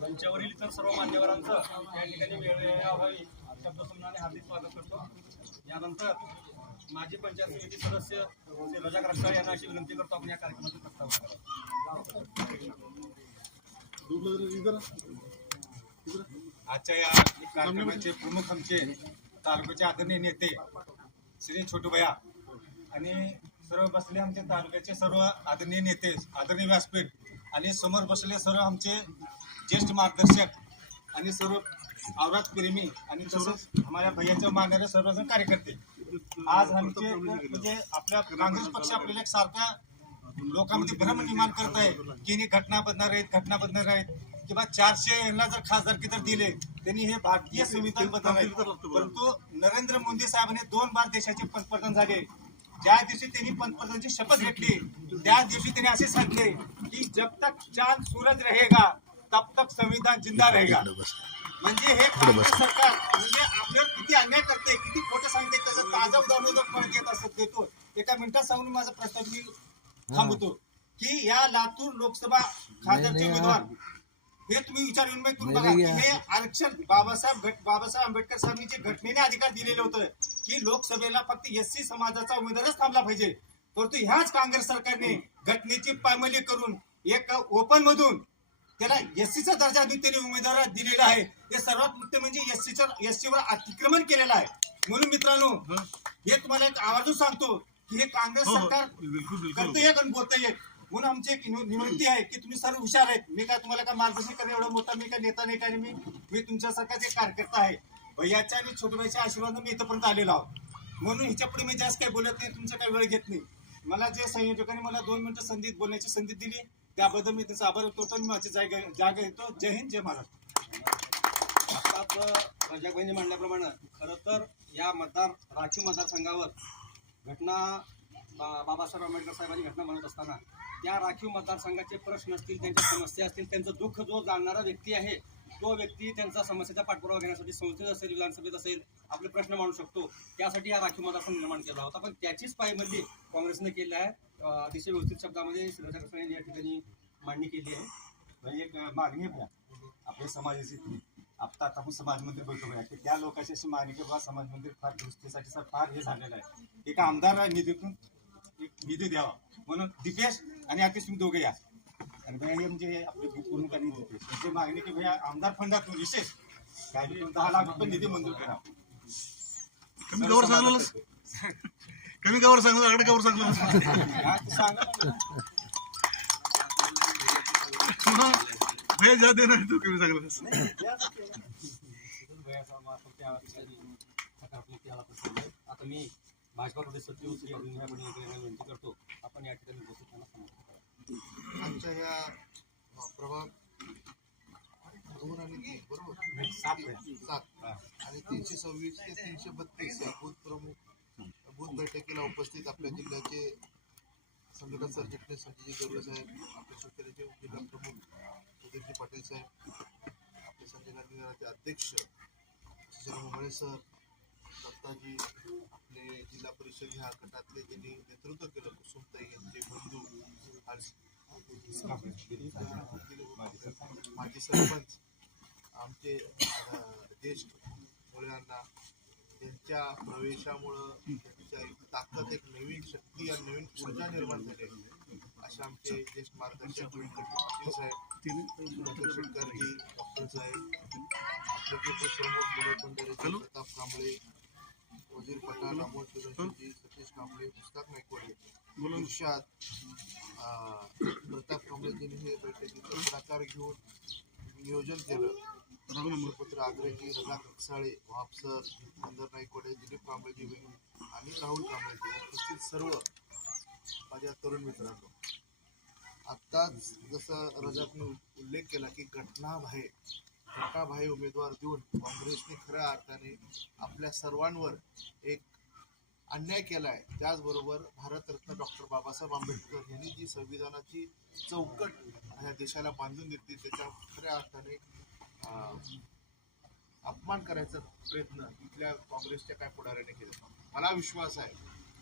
मंचावरील इतर सर्व मान्यवरांचं या ठिकाणी वेळोवेळी शब्दसंधाने हार्दिक स्वागत करतो. यानंतर माजी पंचायत समिती सदस्य श्री रजाक रक्ताळ यांना अशी विनंती करतो आपण या कार्यक्रमाचा प्रस्ताव आजच्या या कार्यक्रमाचे प्रमुख आमचे तालुक्याचे आदरणीय नेते श्री छोटूभया आणि सर्व बसले आमचे तालुक्याचे सर्व आदरणीय नेते आदरणीय व्यासपीठ आणि समोर बसले सर्व आमचे ज्येष्ठ मार्गदर्शक आणि सर्व आवरात प्रेमी आणि तसंच आम्हाला भैयाचं मानणारे सर्वजण कार्यकर्ते. आज आमचे म्हणजे आपल्या काँग्रेस पक्ष आपल्याला एक सारखा लोकांमध्ये भ्रम निर्माण करत आहे की हे घटना बदणार आहेत घटना बदणार आहेत. किंवा चारशे यांना जर खासदारकी जर दिले त्यांनी हे भारतीय संविधान बदलणार आहेत परंतु नरेंद्र मोदी साहेबांनी दोन बार देशाचे पंतप्रधान झाले. ज्या दिवशी त्यांनी पंतप्रधानाची शपथ घेतली त्या दिवशी त्यांनी असे सांगितले की जब तक चांद सूरज रहेगा तब तक संविधान जिंदा रहेगा. म्हणजे हे काँग्रेस सरकार म्हणजे आपल्यावर किती अन्याय करते किती खोटं सांगते त्याचं ताजं उदाहरण परत येत असत देतो. एका मिनिटात सांगून माझा प्रस्ताव मी थांबवतो. की या लातूर लोकसभा खासदारचे उमेदवार हे. तुम्ही विचार विनिमय करून बघा की हे. आरक्षण बाबासाहेब घट- बाबासाहेब आंबेडकर साहेबांनी जे घटनेने अधिकार दिलेलं होतं की लोकसभेला फक्त एस सी समाजाचा उमेदवारच थांबला पाहिजे. परंतु ह्याच काँग्रेस सरकारने घटनेची पायमली करून एक ओपन मधून त्याला एससीचा दर्जा देऊन त्यांनी उमेदवार दिलेला आहे. हे सर्वात मुख्य म्हणजे एससीच्या एससीवर अतिक्रमण केलेलं आहे. म्हणून मित्रांनो हे तुम्हाला एक आवर्जून सांगतो की हे काँग्रेस सरकार करतं एक आणि बोलतं एक म्हणून आमची एक विनो- विनंती आहे की तुम्ही सर्व हुशार आहेत. मी काय तुम्हाला काय मार्गदर्शन करणे एवढा मोठा मी काय नेता नाही काय मी मी तुमच्यासारखाच एक कार्यकर्ता आहे. भैयाच्या आणि छोटूबाईच्या आशीर्वाद मी इथपर्यंत आलेलो आहोत. म्हणून ह्याच्या पुढे मी जास्त काही बोलत नाही तुमचा काही वेळ घेत नाही. मला जे संयोजकांनी मला दोन मिनिटं संधी बोलण्याची संधी दिली. त्याबद्दल मी त्याचा आभार होतो करतो आणि माझी जागा जागा येतो जय हिंद जय महाराष्ट्र. आताच रजाकबाईंनी म्हणल्याप्रमाणे खरं तर या मतदार राखीव मतदारसंघावर घटना बा- बाबासाहेब आंबेडकर साहेबांनी घटना म्हणत असताना त्या राखीव मतदारसंघाचे प्रश्न असतील त्यांच्या समस्या असतील त्यांचं दुःख जो जाणणारा व्यक्ती आहे तो व्यक्ती त्यांचा समस्येचा पाठपुरावा घेण्यासाठी संसदेत असेल विधानसभेत असेल आपले प्रश्न मांडू शकतो. त्यासाठी हा राखीव मतदारसंघ निर्माण केला होता. पण त्याचीच पायमल्ली काँग्रेसने केली आहे. अतिशय व्यवस्थित शब्दामध्ये श्रीराजा कृष्ण या ठिकाणी मांडणी केली आहे. भाई एक मागणी आहे भैया आपल्या समाजाची आता आता आपण समाज मंदिर बघतो की त्या लोकांची अशी मागणी की बाबा समाज मंदिर फार दुरुस्तीसाठी सर फार हे झालेलं आहे. एका आमदार निधीतून एक निधी द्यावा. म्हणून दिपेश आणि अतिश तुम्ही दोघे या. आणि भैया हे म्हणजे आपले प्रमुख आणि दिपेश त्यांची मागणी की भैया आमदार फंडातून विशेष करून दहा लाख रुपये निधी मंजूर करा. कमी कवर सांगलेलंस कमी कवर सांगलं आकडे कवर सांगलं सांगा. भैया ज्या देणार तू कमी सांगलास. आता मी भाजपा प्रदेश सचिव श्री यांना विनंती करतो. आपण या ठिकाणी त्यांना आमच्या ह्या प्रभाग दोन आणि तीन बरोबर? सात आणि तीनशे सव्वीस ते तीनशे बत्तीस या बूथ प्रमुख बूथ बैठकीला उपस्थित आपल्या जिल्ह्याचे संघटन सरचिटणीस संजय गरुडे साहेब आपल्या शिवसेनेचे जिल्हा प्रमुख उदयजी पाटील साहेब आपले संजय गांधी अध्यक्ष मोहळे सर दत्ताजी आपले जिल्हा परिषद ह्या गटातले ज्यांनी नेतृत्व केलं कुसुमताई यांचे बंधू आणि माजी सरपंच आमचे अ, ज्येष्ठ मुलांना त्यांच्या प्रवेशामुळं त्यांच्या एक ताकद एक नवीन शक्ती आणि नवीन ऊर्जा निर्माण झाली आहे. असे आमचे ज्येष्ठ मार्गदर्शक पाटील साहेब डॉक्टर शेटकरजी डॉक्टर साहेब आपले प्रमुख विनोद पंढरे प्रताप कांबळे वजीर पठाण अमोल सुरंशी सतीश कांबळे पुस्तक नायकवाडे इर्षाद प्रताप कांबळेजींनी हे बैठकीचा पुढाकार घेऊन नियोजन केलं. पत्र आग्रही रजा कक्साळे वापसर सुंदर नाईकवाडे दिलीप कांबळेजी बहीण आणि राहुल कांबळेजी उपस्थित सर्व माझ्या तरुण मित्रांनो. आत्ताच जसं रजातने उल्लेख केला की घटनाबाहेर घटनाबाहेर उमेदवार देऊन काँग्रेसने खऱ्या अर्थाने आपल्या सर्वांवर एक अन्याय केला आहे त्याचबरोबर भारतरत्न डॉक्टर बाबासाहेब आंबेडकर यांनी जी संविधानाची चौकट ह्या देशाला बांधून दिली त्याच्या खऱ्या अर्थाने अपमान करायचा प्रयत्न इथल्या काँग्रेसच्या काय पुढाऱ्याने केला. मला विश्वास आहे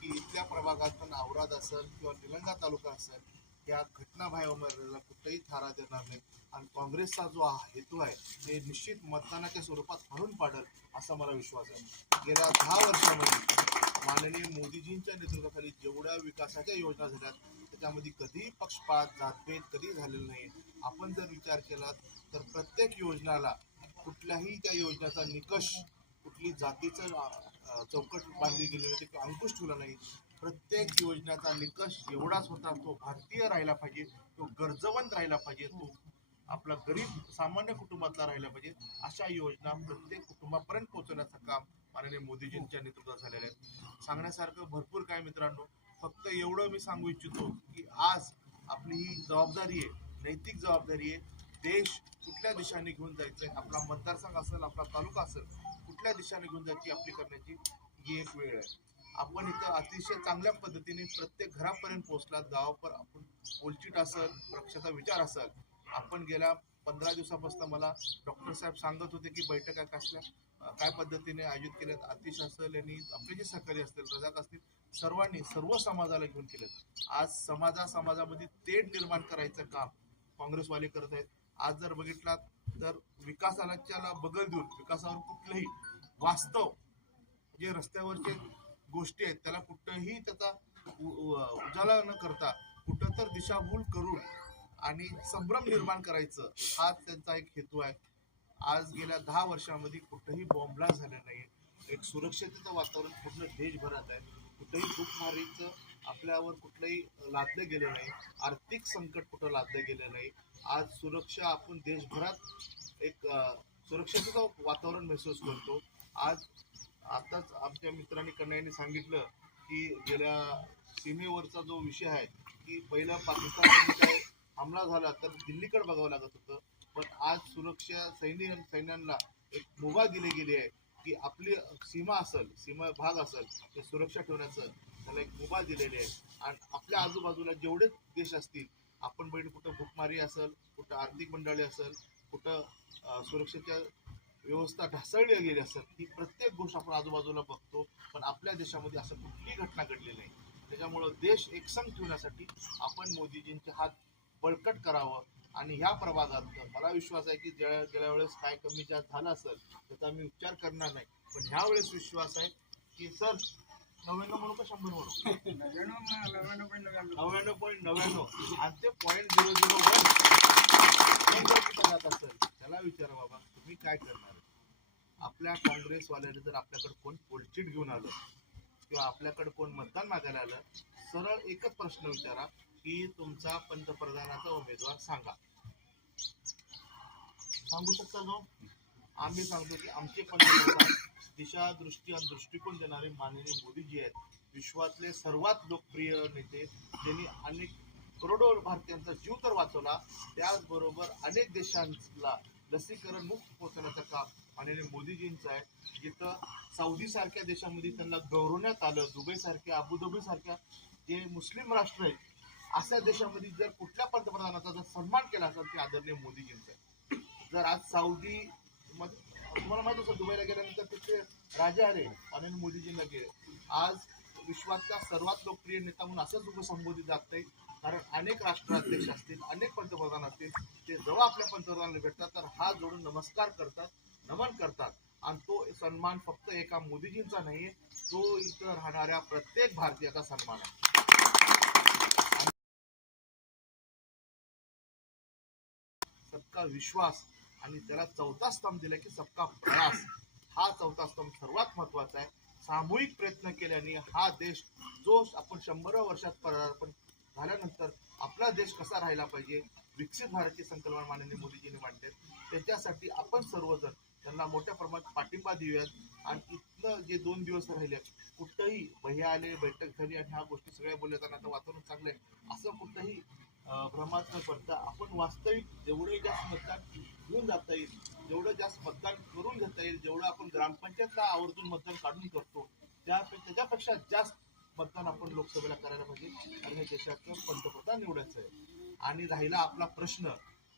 की इथल्या प्रभागातून औराद असेल किंवा निलंगा तालुका असेल या घटना बाहेर कुठेही थारा देणार नाही. आणि काँग्रेसचा जो हा हेतू आहे ते निश्चित मतदानाच्या स्वरूपात हाणून पाडल असा मला विश्वास आहे. गेल्या दहा वर्षामध्ये माननीय मोदीजींच्या नेतृत्वाखाली जेवढ्या विकासाच्या योजना झाल्यात त्याच्यामध्ये कधीही पक्षपात जातभेद कधी झालेला नाही आपण जर विचार केला तर प्रत्येक योजनाला कुठल्याही त्या योजनेचा निकष कुठली जातीचं चौकट बांधली गेली नाही ते अंकुश ठेवला नाही प्रत्येक योजनेचा निकष एवढाच होता तो भारतीय राहिला पाहिजे तो गरजवंत राहिला पाहिजे तो आपला गरीब सामान्य कुटुंबातला राहिला पाहिजे अशा योजना प्रत्येक कुटुंबापर्यंत पोहोचवण्याचं काम माननीय मोदीजींच्या नेतृत्वात झालेलं आहे सांगण्यासारखं भरपूर काय मित्रांनो फक्त एवढं मी सांगू इच्छितो की आज आपली ही जबाबदारी आहे नैतिक जबाबदारी आहे देश कुठल्या दिशेने घेऊन जायचंय आपला मतदारसंघ असेल आपला तालुका असेल कुठल्या दिशेने घेऊन जायची आपली करण्याची ही एक वेळ आहे. आपण इथं अतिशय चांगल्या पद्धतीने प्रत्येक घरापर्यंत पोहोचला गावापर आपण पोलचीट असेल पक्षाचा विचार असेल आपण गेल्या पंधरा दिवसापासून मला डॉक्टर साहेब सांगत होते की बैठका कसल्या काय पद्धतीने आयोजित केल्यात आतिश असेल यांनी आपले जे सहकारी असतील रजाक असतील सर्वांनी सर्व समाजाला घेऊन केलेत. आज समाजा समाजामध्ये तेढ निर्माण करायचं काम काँग्रेसवाले करत आहेत. आज जर बघितलात तर विकासाला बगल देऊन विकासावर कुठलंही वास्तव जे रस्त्यावरचे गोष्टी आहेत त्याला कुठंही त्याचा उजाला न करता कुठं तर दिशाभूल करून आणि संभ्रम निर्माण करायचं हा त्यांचा एक हेतू आहे. आज गेल्या दहा वर्षामध्ये कुठंही बॉम्बला झाला नाही एक सुरक्षतेचं वातावरण पूर्ण देशभरात आहे. कुठंही भूकमारीचं आपल्यावर कुठलंही लादलं गेलं नाही. आर्थिक संकट कुठं लादलं गेलं नाही. आज सुरक्षा आपण देशभरात एक अं, सुरक्षेचं वातावरण महसूस करतो. आज आताच आमच्या मित्रांनी कन्याने सांगितलं की गेल्या सीमेवरचा जो विषय आहे की पहिला पाकिस्तान काय हमला झाला तर दिल्लीकडे बघावं लागत होतं. पण आज सुरक्षा सैन्य सैन्यांना एक मुभा दिली गेली आहे की आपली सीमा असेल सीमा भाग असेल ते सुरक्षा ठेवण्याचं त्याला एक मुभा दिलेली आहे. आणि आपल्या आजूबाजूला जेवढे देश असतील आपण बैठ कुठं भूकमारी असेल कुठं आर्थिक मंडळी असेल कुठं सुरक्षेच्या व्यवस्था ढासळली गेली असेल ही प्रत्येक गोष्ट आपण आजूबाजूला बघतो. पण आपल्या देशामध्ये असं कुठलीही घटना घडली नाही. त्याच्यामुळं देश एकसंग ठेवण्यासाठी आपण मोदीजींचे हात बळकट करावं. आणि ह्या प्रभागात मला विश्वास आहे की ज्या गेल्या वेळेस काय कमी जास्त झालं असेल त्याचा मी उपचार करणार नाही. पण ह्या वेळेस विश्वास आहे की सर नव्याण्णव म्हणू का शंभर म्हणू? नव्याण्णव पॉईंट नव्याण्णव. आणि ते पॉईंट झिरो झिरो वन. जात असेल? त्याला विचारा बाबा तुम्ही काय करणार? आपल्या काँग्रेसवाल्याने जर आपल्याकडे कोण पोलचीट घेऊन आलं किंवा आपल्याकडे कोण मतदान मागायला आलं सरळ एकच प्रश्न विचारा. की तुमचा पंतप्रधानाचा उमेदवार सांगा. सांगू शकता जो हो? आम्ही सांगतो की आमचे पंतप्रधान दिशा दृष्टी आणि दृष्टिकोन देणारे माननीय मोदीजी आहेत. विश्वातले सर्वात लोकप्रिय नेते ज्यांनी अनेक करोडो भारतीयांचा जीव तर वाचवला त्याचबरोबर अनेक देशांना लसीकरण मुक्त पोहोचवण्याचं काम माननीय मोदीजींचं आहे. जिथं सौदी सारख्या देशामध्ये त्यांना गौरवण्यात आलं दुबई सारख्या अबुधाबी सारख्या जे मुस्लिम राष्ट्र आहेत अशा देशामध्ये जर कुठल्या पंतप्रधानाचा जर सन्मान केला असेल ते आदरणीय मोदीजींचा जर आज साऊदी तुम्हाला माहीत असेल दुबईला गेल्यानंतर तिथे राजा आले माननीय मोदीजींना गेले. आज विश्वातला सर्वात लोकप्रिय नेता म्हणून असंच लोक संबोधित जात नाही कारण अनेक राष्ट्राध्यक्ष असतील अनेक पंतप्रधान असतील ते जेव्हा आपल्या पंतप्रधानाला भेटतात तर हात जोडून नमस्कार करतात नमन करतात. आणि तो सन्मान फक्त एका मोदीजींचा नाहीये तो इथं राहणाऱ्या प्रत्येक भारतीयाचा सन्मान आहे. सबका विश्वास आणि त्याला चौथा स्तंभ दिला की सबका प्रयास. हा चौथा स्तंभ सर्वात महत्त्वाचा आहे. सामूहिक प्रयत्न केल्याने हा देश जो आपण शंभर वर्षात पदार्पण झाल्यानंतर आपला देश कसा राहिला पाहिजे विकसित भारतची संकल्पना माननीय मोदीजींनी मांडली त्याच्यासाठी आपण सर्वजण त्यांना मोठ्या प्रमाणात पाठिंबा देऊयात. आणि इथलं जे दोन दिवस राहिले कुठंही भैया आले बैठक झाली आणि ह्या गोष्टी सगळ्या बोलल्या जाणार आता वातावरण चांगलं आहे असं कुठंही भ्रमात न पडता आपण वास्तविक जेवढे जास्त मतदान घेऊन जाता येईल जेवढं जास्त मतदान करून घेता येईल जेवढं आपण ग्रामपंचायतला आवर्जून मतदान काढून करतो त्या त्याच्यापेक्षा जास्त मतदान आपण लोकसभेला करायला पाहिजे. आणि हे देशाचं पंतप्रधान निवडायचं आहे. आणि राहिला आपला प्रश्न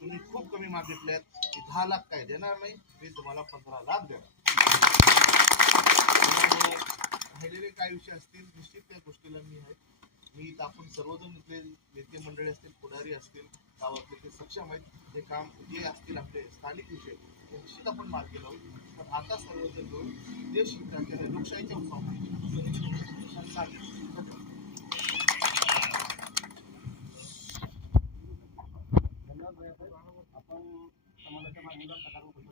तुम्ही खूप कमी मागितले आहेत की दहा लाख काय देणार नाही मी तुम्हाला पंधरा लाख देणार. राहिलेले काय विषय असतील निश्चित त्या गोष्टीला मी आहे. मी इथं आपण सर्वजण इथले नेते मंडळी असतील पुढारी असतील गावातले ते सक्षम आहेत जे काम जे असतील आपले स्थानिक विषय ते निश्चित आपण मार्गी लावू. पण आता सर्वजण जण देश हिताच्या लोकशाहीच्या उत्सवामध्ये आपण समाजाच्या मागणीला सकारात्मक